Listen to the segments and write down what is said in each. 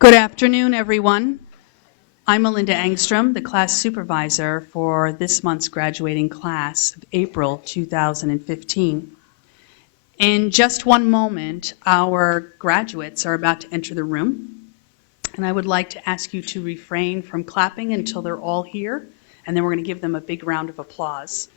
Good afternoon, everyone. I'm Melinda Engstrom, the class supervisor for this month's graduating class of April 2015. In just one moment, our graduates are about to enter the room, and I would like to ask you to refrain from clapping until they're all here, and then we're going to give them a big round of applause.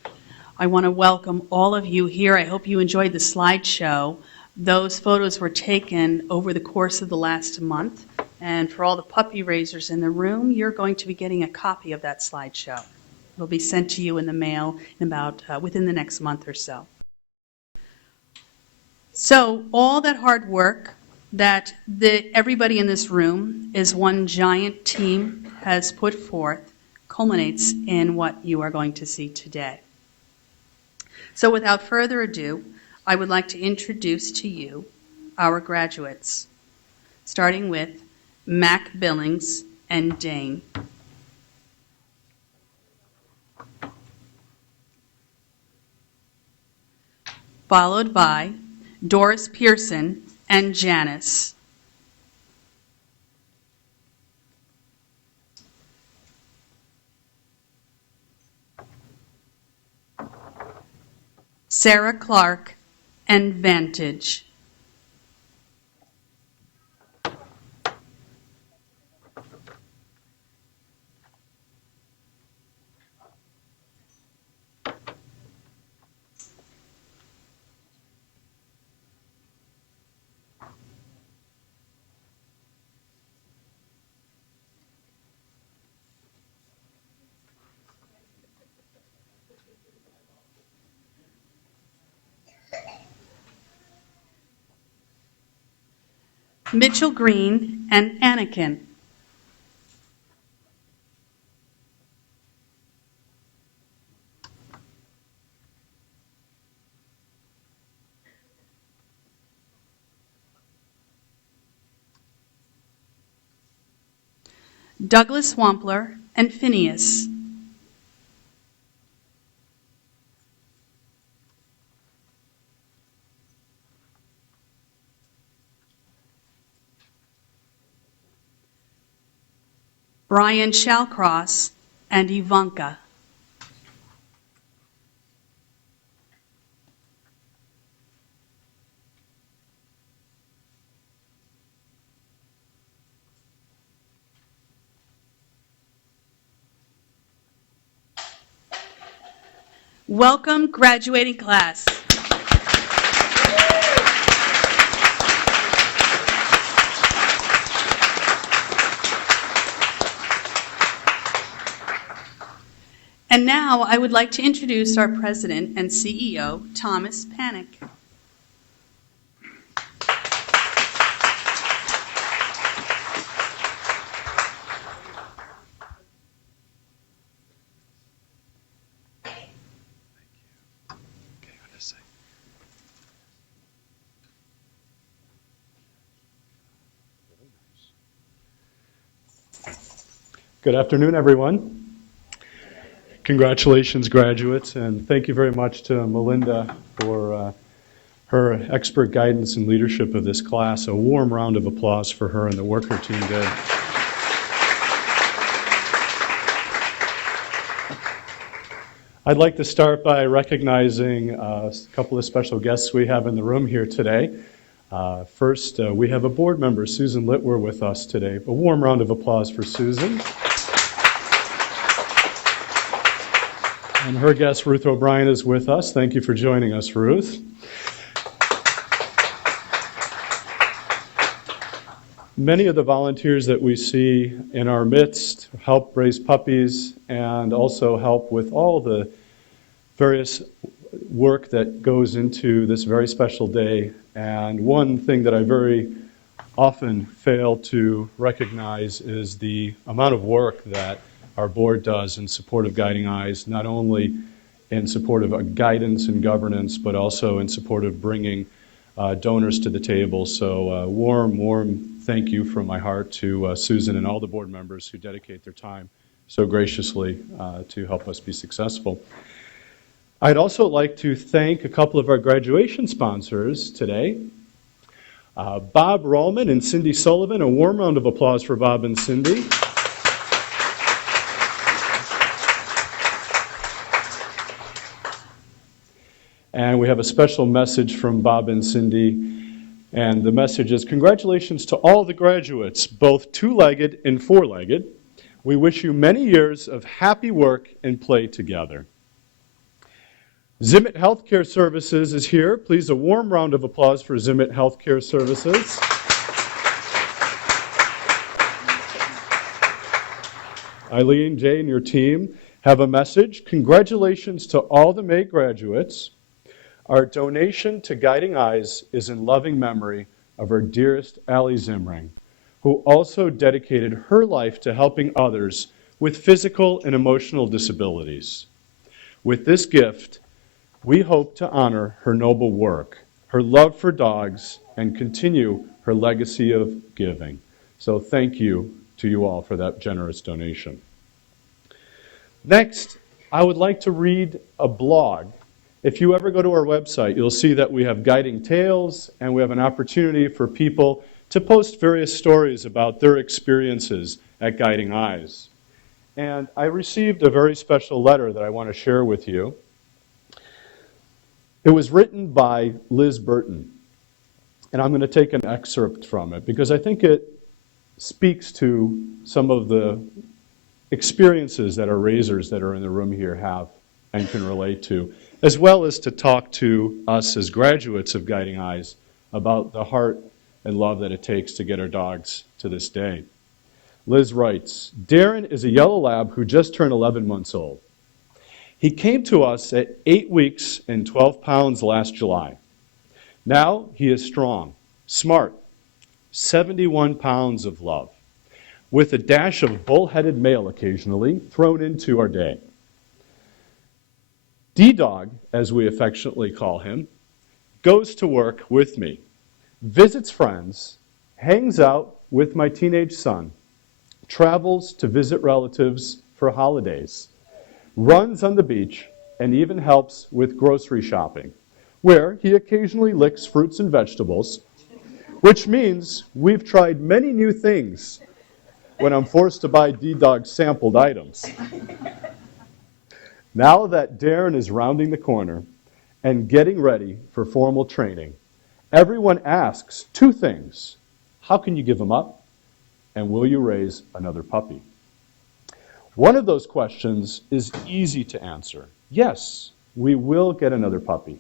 I want to welcome all of you here. I hope you enjoyed the slideshow. Those photos were taken over the course of the last month. And for all the puppy raisers in the room, you're going to be getting a copy of that slideshow. It'll be sent to you in the mail in about within the next month or so. So all that hard work that everybody in this room is one giant team has put forth culminates in what you are going to see today. So without further ado, I would like to introduce to you our graduates, starting with Mac Billings and Dane. Followed by Doris Pearson and Janice. Sarah Clark and Vantage. Mitchell Green and Anakin. Douglas Wampler and Phineas. Brian Shallcross and Ivanka. Welcome, graduating class. And now I would like to introduce our president and CEO, Thomas Panic. Good afternoon, everyone. Congratulations, graduates, and thank you very much to Melinda for her expert guidance and leadership of this class. A warm round of applause for her and the work her team did. I'd like to start by recognizing a couple of special guests we have in the room here today. First, we have a board member, Susan Litwer, with us today. A warm round of applause for Susan. And her guest, Ruth O'Brien, is with us. Thank you for joining us, Ruth. Many of the volunteers that we see in our midst help raise puppies and also help with all the various work that goes into this very special day. And one thing that I very often fail to recognize is the amount of work that our board does in support of Guiding Eyes, not only in support of guidance and governance, but also in support of bringing donors to the table. So warm thank you from my heart to Susan and all the board members who dedicate their time so graciously to help us be successful. I'd also like to thank a couple of our graduation sponsors today. Bob Rollman and Cindy Sullivan. A warm round of applause for Bob and Cindy. And we have a special message from Bob and Cindy. And the message is, congratulations to all the graduates, both two-legged and four-legged. We wish you many years of happy work and play together. Zimmet Healthcare Services is here. Please, a warm round of applause for Zimmet Healthcare Services. Eileen, Jay, and your team have a message. Congratulations to all the May graduates. Our donation to Guiding Eyes is in loving memory of our dearest Allie Zimring, who also dedicated her life to helping others with physical and emotional disabilities. With this gift, we hope to honor her noble work, her love for dogs, and continue her legacy of giving. So thank you to you all for that generous donation. Next, I would like to read a blog. If you ever go to our website, you'll see that we have guiding tales, and we have an opportunity for people to post various stories about their experiences at Guiding Eyes. And I received a very special letter that I want to share with you. It was written by Liz Burton, and I'm going to take an excerpt from it because I think it speaks to some of the experiences that our raisers that are in the room here have and can relate to, as well as to talk to us as graduates of Guiding Eyes about the heart and love that it takes to get our dogs to this day. Liz writes, Darren is a yellow lab who just turned 11 months old. He came to us at 8 weeks and 12 pounds last July. Now he is strong, smart, 71 pounds of love, with a dash of bull-headed male occasionally thrown into our day. D-Dog, as we affectionately call him, goes to work with me, visits friends, hangs out with my teenage son, travels to visit relatives for holidays, runs on the beach, and even helps with grocery shopping, where he occasionally licks fruits and vegetables, which means we've tried many new things when I'm forced to buy D-Dog sampled items. Now that Darren is rounding the corner and getting ready for formal training, everyone asks two things. How can you give him up? And will you raise another puppy? One of those questions is easy to answer. Yes, we will get another puppy.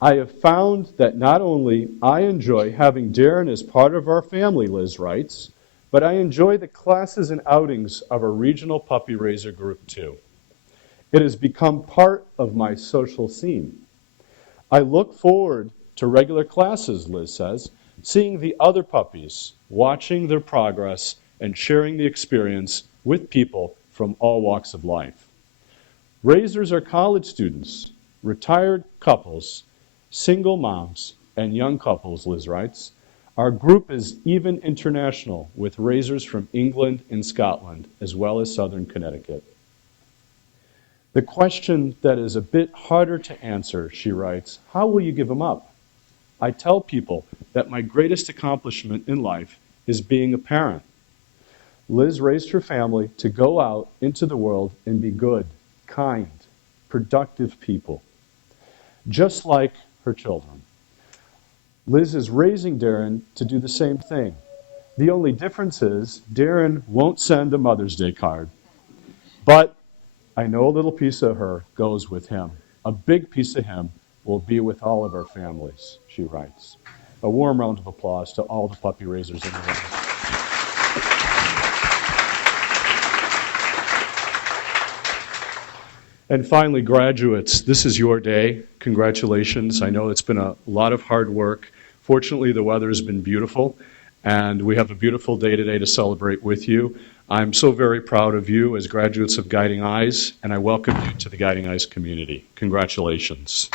I have found that not only I enjoy having Darren as part of our family, Liz writes, but I enjoy the classes and outings of our regional puppy raiser group too. It has become part of my social scene. I look forward to regular classes, Liz says, seeing the other puppies, watching their progress, and sharing the experience with people from all walks of life. Raisers are college students, retired couples, single moms, and young couples, Liz writes. Our group is even international, with raisers from England and Scotland, as well as southern Connecticut. The question that is a bit harder to answer, she writes, how will you give him up? I tell people that my greatest accomplishment in life is being a parent. Liz raised her family to go out into the world and be good, kind, productive people, just like her children. Liz is raising Darren to do the same thing. The only difference is Darren won't send a Mother's Day card, but I know a little piece of her goes with him. A big piece of him will be with all of our families, she writes. A warm round of applause to all the puppy raisers in the room. And finally, graduates, this is your day. Congratulations. I know it's been a lot of hard work. Fortunately, the weather has been beautiful, and we have a beautiful day today to celebrate with you. I'm so very proud of you as graduates of Guiding Eyes, and I welcome you to the Guiding Eyes community. Congratulations.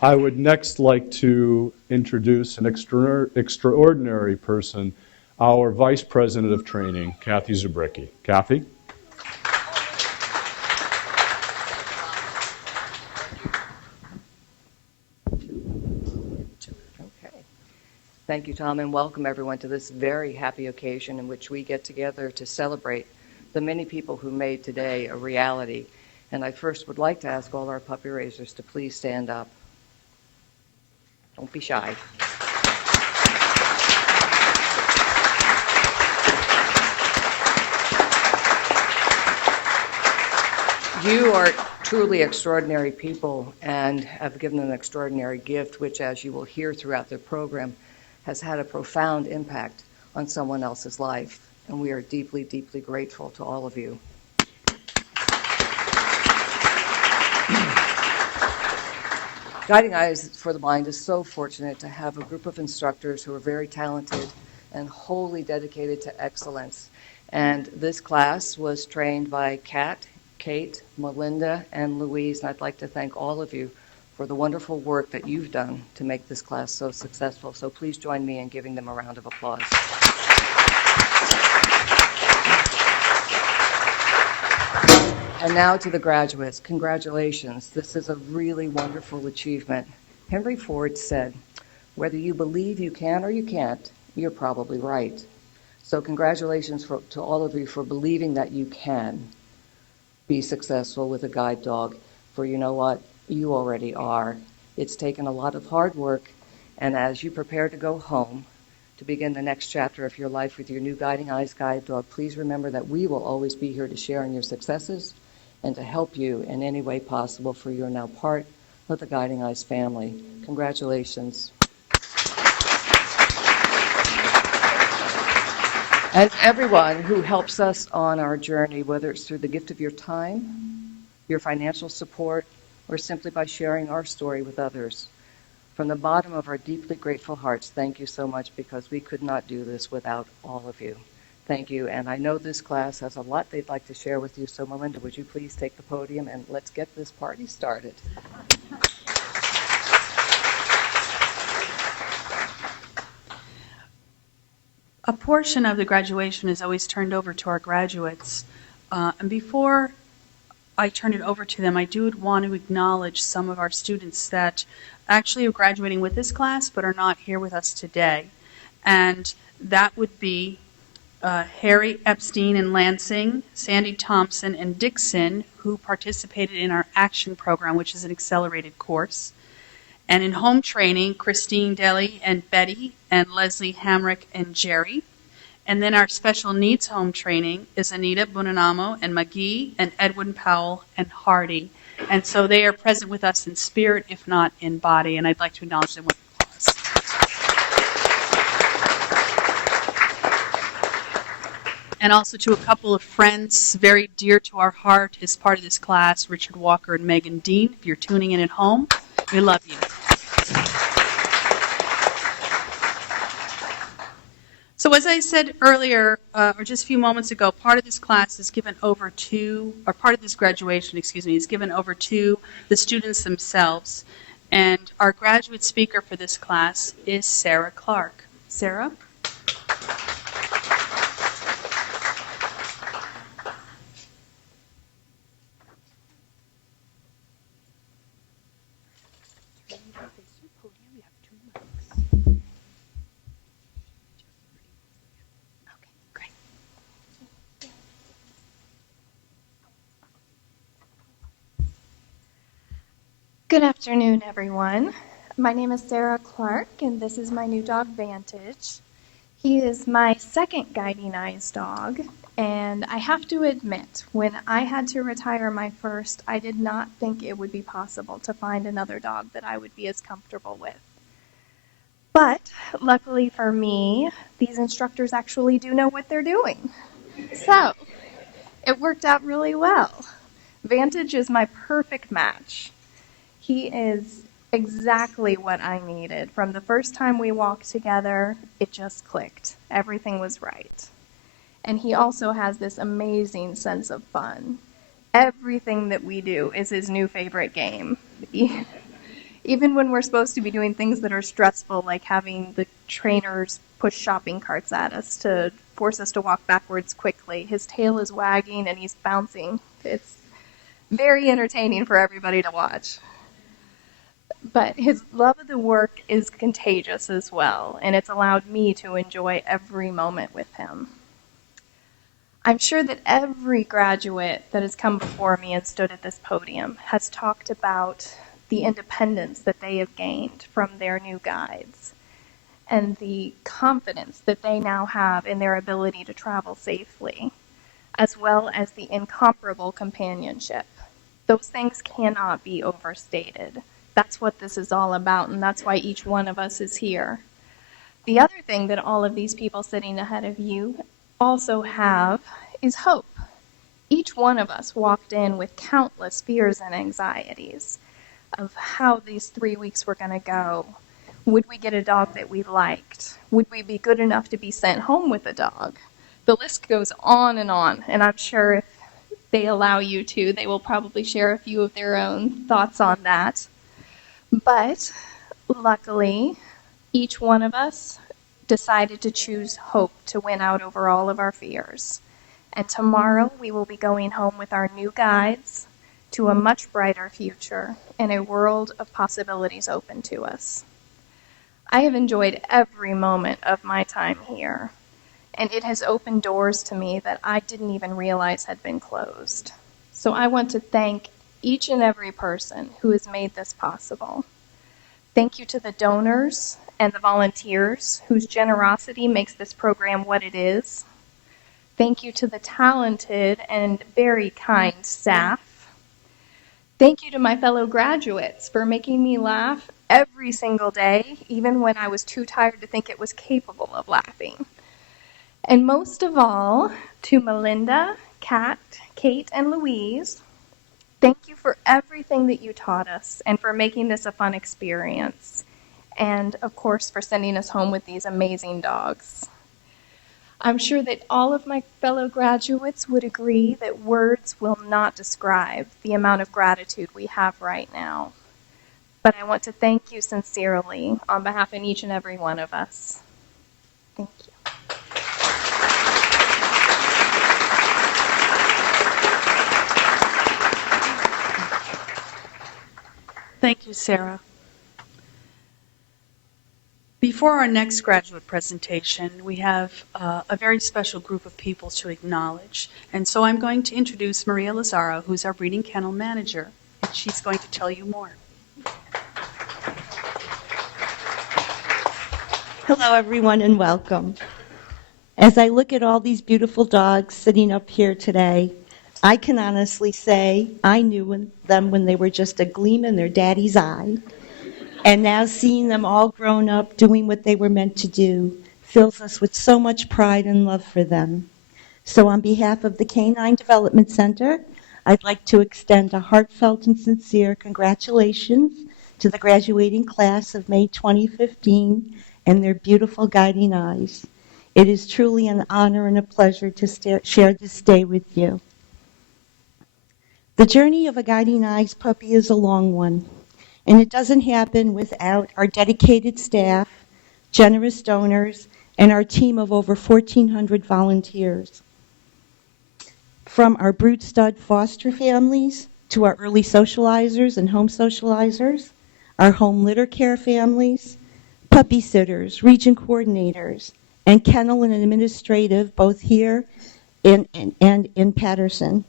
I would next like to introduce an extraordinary person, our Vice President of Training, Kathy Zubricki. Kathy? Okay. Thank you, Tom, and welcome everyone to this very happy occasion in which we get together to celebrate the many people who made today a reality. And I first would like to ask all our puppy raisers to please stand up. Don't be shy. You are truly extraordinary people and have given an extraordinary gift, which, as you will hear throughout the program, has had a profound impact on someone else's life. And we are deeply, deeply grateful to all of you. Guiding Eyes for the Blind is so fortunate to have a group of instructors who are very talented and wholly dedicated to excellence. And this class was trained by Kat, Kate, Melinda, and Louise, and I'd like to thank all of you for the wonderful work that you've done to make this class so successful. So please join me in giving them a round of applause. And now to the graduates. Congratulations. This is a really wonderful achievement. Henry Ford said, "Whether you believe you can or you can't, you're probably right." So congratulations to all of you for believing that you can be successful with a guide dog. For you know what? You already are. It's taken a lot of hard work, and as you prepare to go home to begin the next chapter of your life with your new Guiding Eyes guide dog, please remember that we will always be here to share in your successes and to help you in any way possible, for you are now part of the Guiding Eyes family. Congratulations. And everyone who helps us on our journey, whether it's through the gift of your time, your financial support, or simply by sharing our story with others. From the bottom of our deeply grateful hearts, thank you so much, because we could not do this without all of you. Thank you. And I know this class has a lot they'd like to share with you. So Melinda, would you please take the podium and let's get this party started. A portion of the graduation is always turned over to our graduates. And before I turn it over to them, I do want to acknowledge some of our students that actually are graduating with this class but are not here with us today. And that would be Harry Epstein in Lansing, Sandy Thompson and Dixon, who participated in our action program, which is an accelerated course. And in home training, Christine Deli and Betty and Leslie Hamrick and Jerry. And then our special needs home training is Anita Bunanamo and McGee and Edwin Powell and Hardy. And so they are present with us in spirit, if not in body, and I'd like to acknowledge them with applause. And also to a couple of friends very dear to our heart as part of this class, Richard Walker and Megan Dean. If you're tuning in at home, we love you. So as I said earlier, or just a few moments ago, part of this class is given over to, or part of this graduation, is given over to the students themselves. And our graduate speaker for this class is Sarah Clark. Sarah? Good afternoon, everyone. My name is Sarah Clark, and this is my new dog, Vantage. He is my second Guiding Eyes dog, and I have to admit, when I had to retire my first, I did not think it would be possible to find another dog that I would be as comfortable with. But luckily for me, these instructors actually do know what they're doing. So it worked out really well. Vantage is my perfect match. He is exactly what I needed. From the first time we walked together, it just clicked. Everything was right. And he also has this amazing sense of fun. Everything that we do is his new favorite game. Even when we're supposed to be doing things that are stressful, like having the trainers push shopping carts at us to force us to walk backwards quickly, his tail is wagging and he's bouncing. It's very entertaining for everybody to watch. But his love of the work is contagious as well, and it's allowed me to enjoy every moment with him. I'm sure that every graduate that has come before me and stood at this podium has talked about the independence that they have gained from their new guides and the confidence that they now have in their ability to travel safely, as well as the incomparable companionship. Those things cannot be overstated. That's what this is all about, and that's why each one of us is here. The other thing that all of these people sitting ahead of you also have is hope. Each one of us walked in with countless fears and anxieties of how these 3 weeks were going to go. Would we get a dog that we liked? Would we be good enough to be sent home with a dog? The list goes on, and I'm sure if they allow you to, they will probably share a few of their own thoughts on that. But luckily, each one of us decided to choose hope to win out over all of our fears. And tomorrow we will be going home with our new guides to a much brighter future and a world of possibilities open to us. I have enjoyed every moment of my time here, and it has opened doors to me that I didn't even realize had been closed. So I want to thank each and every person who has made this possible. Thank you to the donors and the volunteers whose generosity makes this program what it is. Thank you to the talented and very kind staff. Thank you to my fellow graduates for making me laugh every single day, even when I was too tired to think it was capable of laughing. And most of all, to Melinda, Kat, Kate, and Louise, thank you for everything that you taught us and for making this a fun experience. And of course, for sending us home with these amazing dogs. I'm sure that all of my fellow graduates would agree that words will not describe the amount of gratitude we have right now. But I want to thank you sincerely on behalf of each and every one of us. Thank you. Thank you, Sarah. Before our next graduate presentation, we have a very special group of people to acknowledge. And so I'm going to introduce Maria Lazaro, who's our breeding kennel manager, and she's going to tell you more. Hello, everyone, and welcome. As I look at all these beautiful dogs sitting up here today, I can honestly say I knew them when they were just a gleam in their daddy's eye. And now seeing them all grown up doing what they were meant to do fills us with so much pride and love for them. So on behalf of the Canine Development Center, I'd like to extend a heartfelt and sincere congratulations to the graduating class of May 2015 and their beautiful guiding eyes. It is truly an honor and a pleasure to share this day with you. The journey of a guiding eyes puppy is a long one, and it doesn't happen without our dedicated staff, generous donors, and our team of over 1,400 volunteers. From our brood stud foster families to our early socializers and home socializers, our home litter care families, puppy sitters, region coordinators, and kennel and administrative, both here and in Patterson.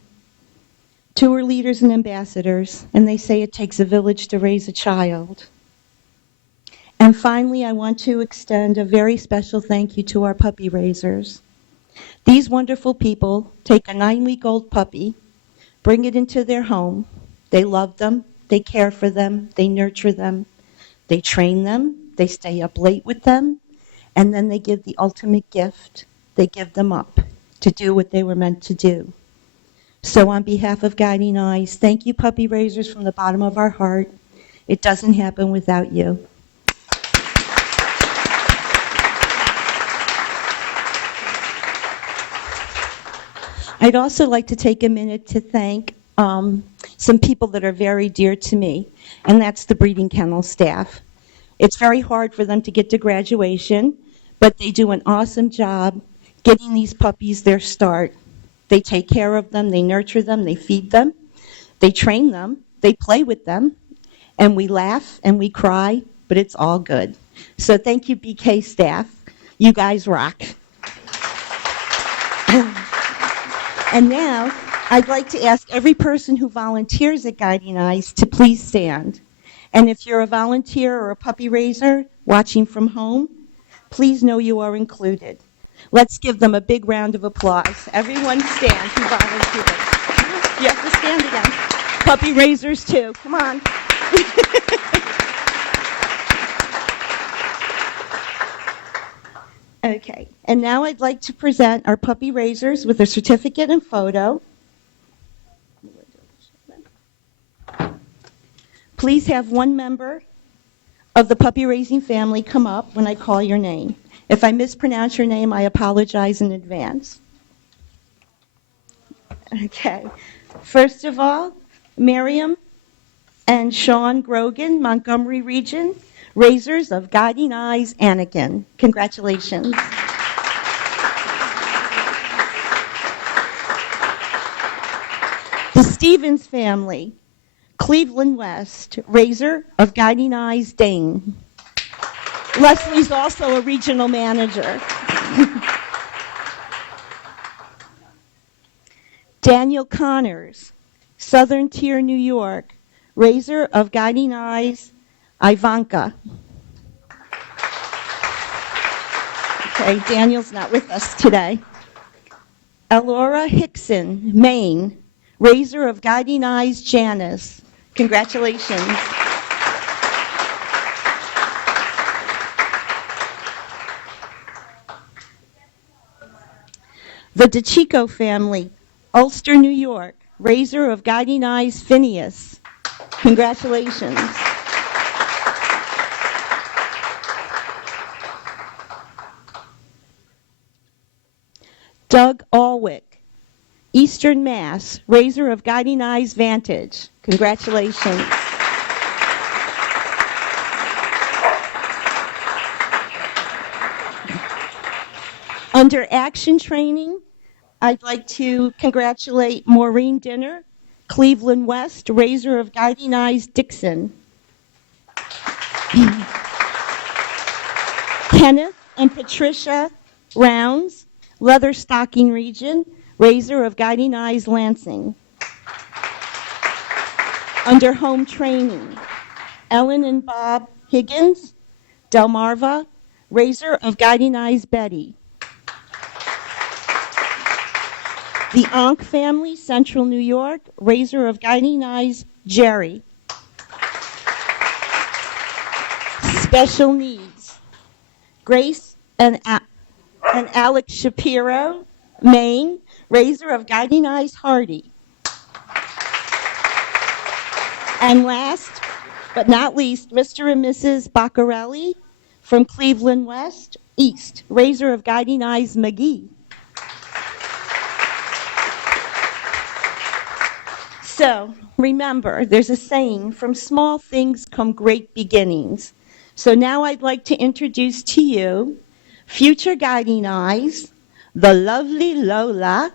Tour leaders and ambassadors, and they say it takes a village to raise a child. And finally, I want to extend a very special thank you to our puppy raisers. These wonderful people take a 9-week-old puppy, bring it into their home, they love them, they care for them, they nurture them, they train them, they stay up late with them, and then they give the ultimate gift. They give them up to do what they were meant to do. So on behalf of Guiding Eyes, thank you, puppy raisers, from the bottom of our heart, It doesn't happen without you. I'd also like to take a minute to thank some people that are very dear to me, and that's the breeding kennel staff. It's very hard for them to get to graduation, but they do an awesome job getting these puppies their start. They take care of them, they nurture them, they feed them, they train them, they play with them, and we laugh and we cry, but it's all good. So thank you, BK staff. You guys rock. And now, I'd like to ask every person who volunteers at Guiding Eyes to please stand. And if you're a volunteer or a puppy raiser watching from home, please know you are included. Let's give them a big round of applause. Everyone stand who volunteered. You have to stand again. Puppy raisers too. Come on. Okay, and now I'd like to present our puppy raisers with a certificate and photo. Please have one member of the puppy raising family come up when I call your name. If I mispronounce your name, I apologize in advance. Okay, first of all, Miriam and Sean Grogan, Montgomery Region, raisers of Guiding Eyes Anakin. Congratulations. The Stevens family, Cleveland West, raiser of Guiding Eyes Dane. Leslie's also a regional manager. Daniel Connors, Southern Tier, New York, raiser of Guiding Eyes Ivanka. Okay, Daniel's not with us today. Elora Hickson, Maine, raiser of Guiding Eyes Janice. Congratulations. The DeChico family, Ulster, New York, raiser of Guiding Eyes Phineas. Congratulations. Doug Alwick, Eastern Mass, raiser of Guiding Eyes Vantage. Congratulations. Under action training, I'd like to congratulate Maureen Dinner, Cleveland West, raiser of Guiding Eyes Dixon. Kenneth and Patricia Rounds, Leather Stocking Region, raiser of Guiding Eyes Lansing. Under home training, Ellen and Bob Higgins, Delmarva, raiser of Guiding Eyes Betty. The Onk family, Central New York, raiser of Guiding Eyes Jerry. Special needs, Grace and Alex Shapiro, Maine, raiser of Guiding Eyes Hardy. And last but not least, Mr. and Mrs. Baccarelli from Cleveland West, East, raiser of Guiding Eyes McGee. So remember, there's a saying, from small things come great beginnings. So now I'd like to introduce to you future Guiding Eyes, the lovely Lola,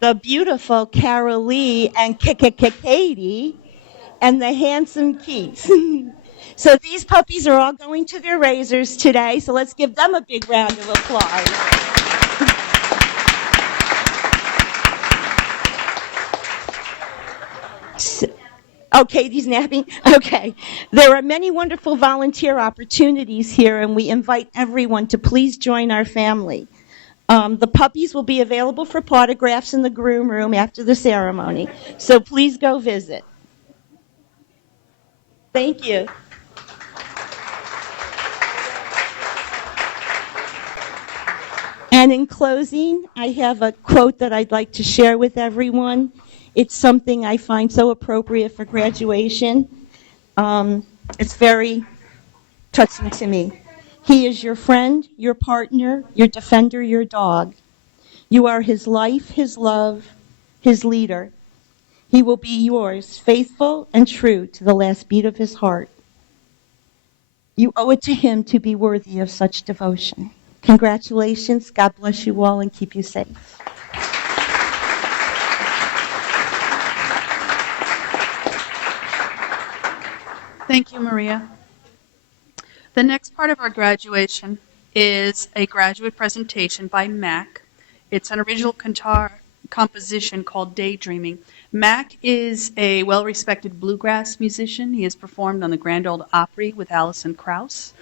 the beautiful Carol Lee and Katie, and the handsome Keith. So these puppies are all going to their raisers today, so let's give them a big round of applause. Oh, Katie's napping? Okay. There are many wonderful volunteer opportunities here, and we invite everyone to please join our family. The puppies will be available for autographs in the groom room after the ceremony, so please go visit. Thank you. And in closing, I have a quote that I'd like to share with everyone. It's something I find so appropriate for graduation. It's very touching to me. He is your friend, your partner, your defender, your dog. You are his life, his love, his leader. He will be yours, faithful and true to the last beat of his heart. You owe it to him to be worthy of such devotion. Congratulations. God bless you all and keep you safe. Thank you, Maria. The next part of our graduation is a graduate presentation by Mac. It's an original composition called Daydreaming. Mac is a well-respected bluegrass musician. He has performed on the Grand Ole Opry with Alison Krauss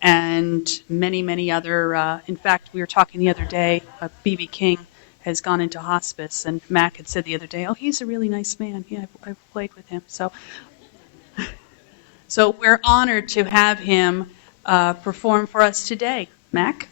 and many, many other. In fact, we were talking the other day, B.B. King has gone into hospice, and Mac had said the other day, oh, he's a really nice man. Yeah, I've played with him. So we're honored to have him perform for us today. Mac?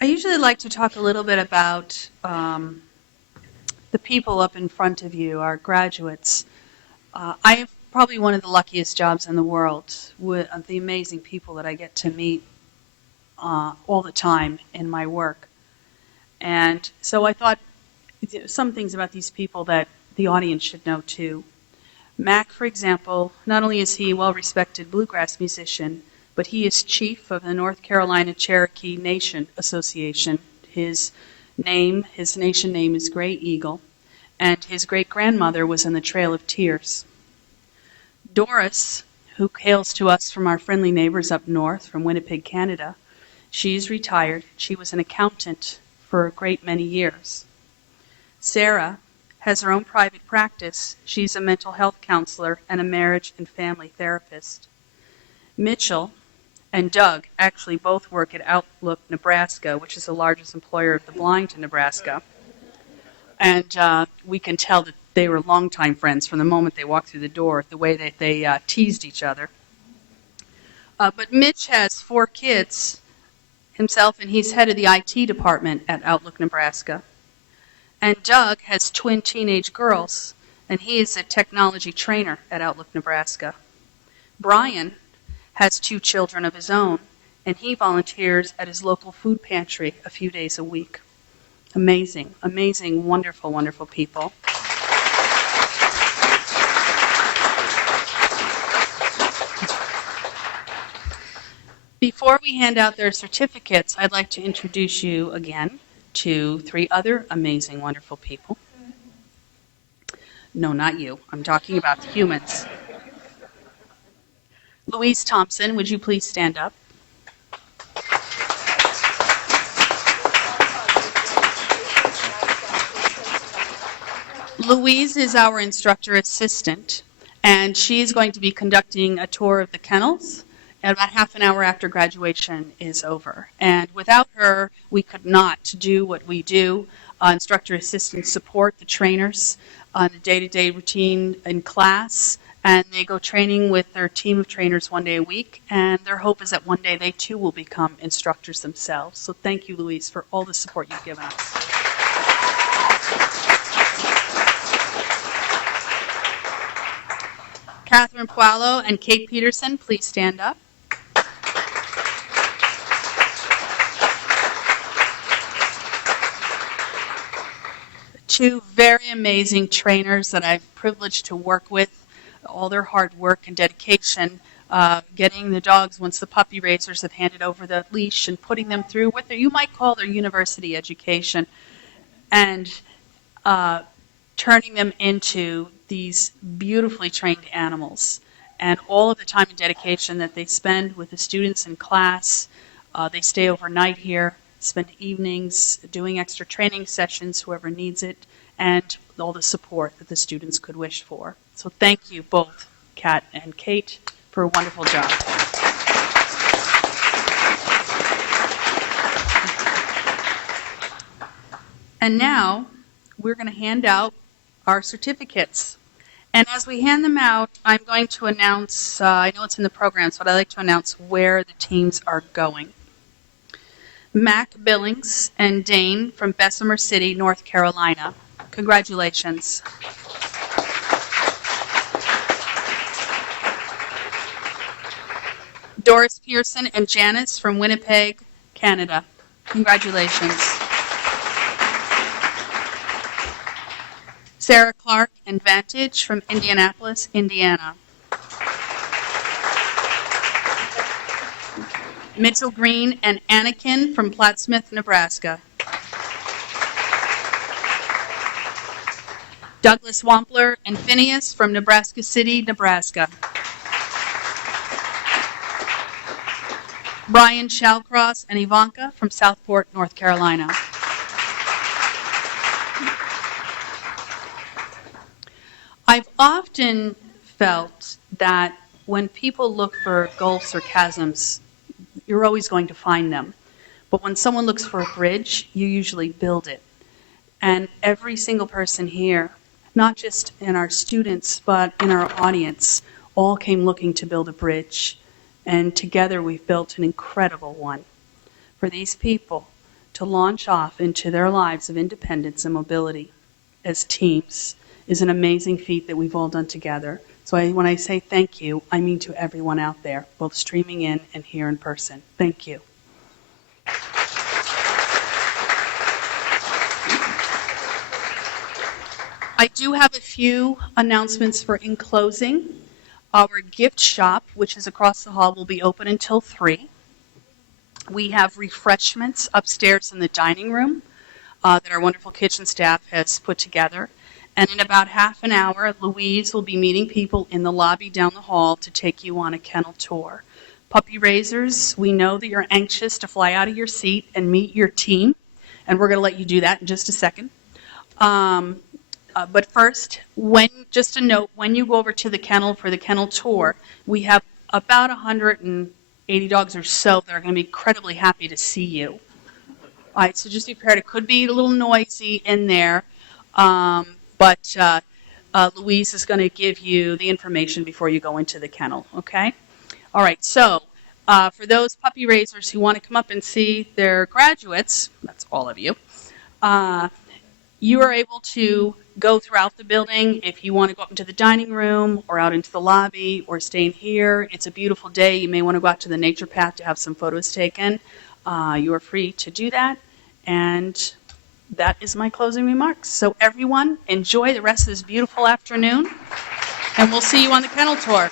I usually like to talk a little bit about the people up in front of you, our graduates. I have probably one of the luckiest jobs in the world with the amazing people that I get to meet all the time in my work. And so I thought some things about these people that the audience should know too. Mac, for example, not only is he a well-respected bluegrass musician, but he is chief of the North Carolina Cherokee Nation Association. His nation name is Gray Eagle, and his great-grandmother was in the Trail of Tears. Doris, who hails to us from our friendly neighbors up north, from Winnipeg, Canada, she's retired. She was an accountant for a great many years. Sarah has her own private practice. She's a mental health counselor and a marriage and family therapist. Mitchell and Doug actually both work at Outlook, Nebraska, which is the largest employer of the blind in Nebraska. And we can tell that they were longtime friends from the moment they walked through the door, the way that they teased each other. But Mitch has 4 kids himself, and he's head of the IT department at Outlook, Nebraska. And Doug has twin teenage girls, and he is a technology trainer at Outlook, Nebraska. Brian has 2 children of his own, and he volunteers at his local food pantry a few days a week. Amazing, amazing, wonderful, wonderful people. Before we hand out their certificates, I'd like to introduce you again to 3 other amazing, wonderful people. No, not you. I'm talking about the humans. Louise Thompson, would you please stand up? Louise is our instructor assistant, and she's going to be conducting a tour of the kennels at about half an hour after graduation is over. And without her, we could not do what we do. Instructor assistants support the trainers on a day-to-day routine in class, and they go training with their team of trainers 1 day a week, and their hope is that one day they too will become instructors themselves. So thank you, Louise, for all the support you've given us. Catherine Pualo and Kate Peterson, please stand up. Two very amazing trainers that I've privileged to work with, all their hard work and dedication, getting the dogs, once the puppy raisers have handed over the leash, and putting them through what you might call their university education, and turning them into these beautifully trained animals. And all of the time and dedication that they spend with the students in class, they stay overnight here, spend evenings doing extra training sessions, whoever needs it, and all the support that the students could wish for. So thank you both, Kat and Kate, for a wonderful job. And now we're going to hand out our certificates. And as we hand them out, I'm going to announce, I know it's in the programs, but I'd like to announce where the teams are going. Mac Billings and Dane from Bessemer City, North Carolina. Congratulations. Doris Pearson and Janice from Winnipeg, Canada. Congratulations. Sarah Clark and Vantage from Indianapolis, Indiana. Mitchell Green and Anakin from Plattsmouth, Nebraska. Douglas Wampler and Phineas from Nebraska City, Nebraska. Brian Shalcross and Ivanka from Southport, North Carolina. I've often felt that when people look for gulfs or chasms, you're always going to find them. But when someone looks for a bridge, you usually build it. And every single person here, not just in our students, but in our audience, all came looking to build a bridge. And together we've built an incredible one. For these people to launch off into their lives of independence and mobility as teams is an amazing feat that we've all done together. So when I say thank you, I mean to everyone out there, both streaming in and here in person. Thank you. I do have a few announcements for in closing. Our gift shop, which is across the hall, will be open until 3. We have refreshments upstairs in the dining room that our wonderful kitchen staff has put together. And in about half an hour, Louise will be meeting people in the lobby down the hall to take you on a kennel tour. Puppy raisers, we know that you're anxious to fly out of your seat and meet your team, and we're going to let you do that in just a second. But first, just a note, when you go over to the kennel for the kennel tour, we have about 180 dogs or so that are going to be incredibly happy to see you. All right, so just be prepared. It could be a little noisy in there. But Louise is going to give you the information before you go into the kennel, okay? All right, so for those puppy raisers who want to come up and see their graduates, that's all of you, you are able to go throughout the building. If you want to go up into the dining room or out into the lobby or stay in here, it's a beautiful day. You may want to go out to the nature path to have some photos taken. You are free to do that. And that is my closing remarks. So everyone, enjoy the rest of this beautiful afternoon, and we'll see you on the kennel tour.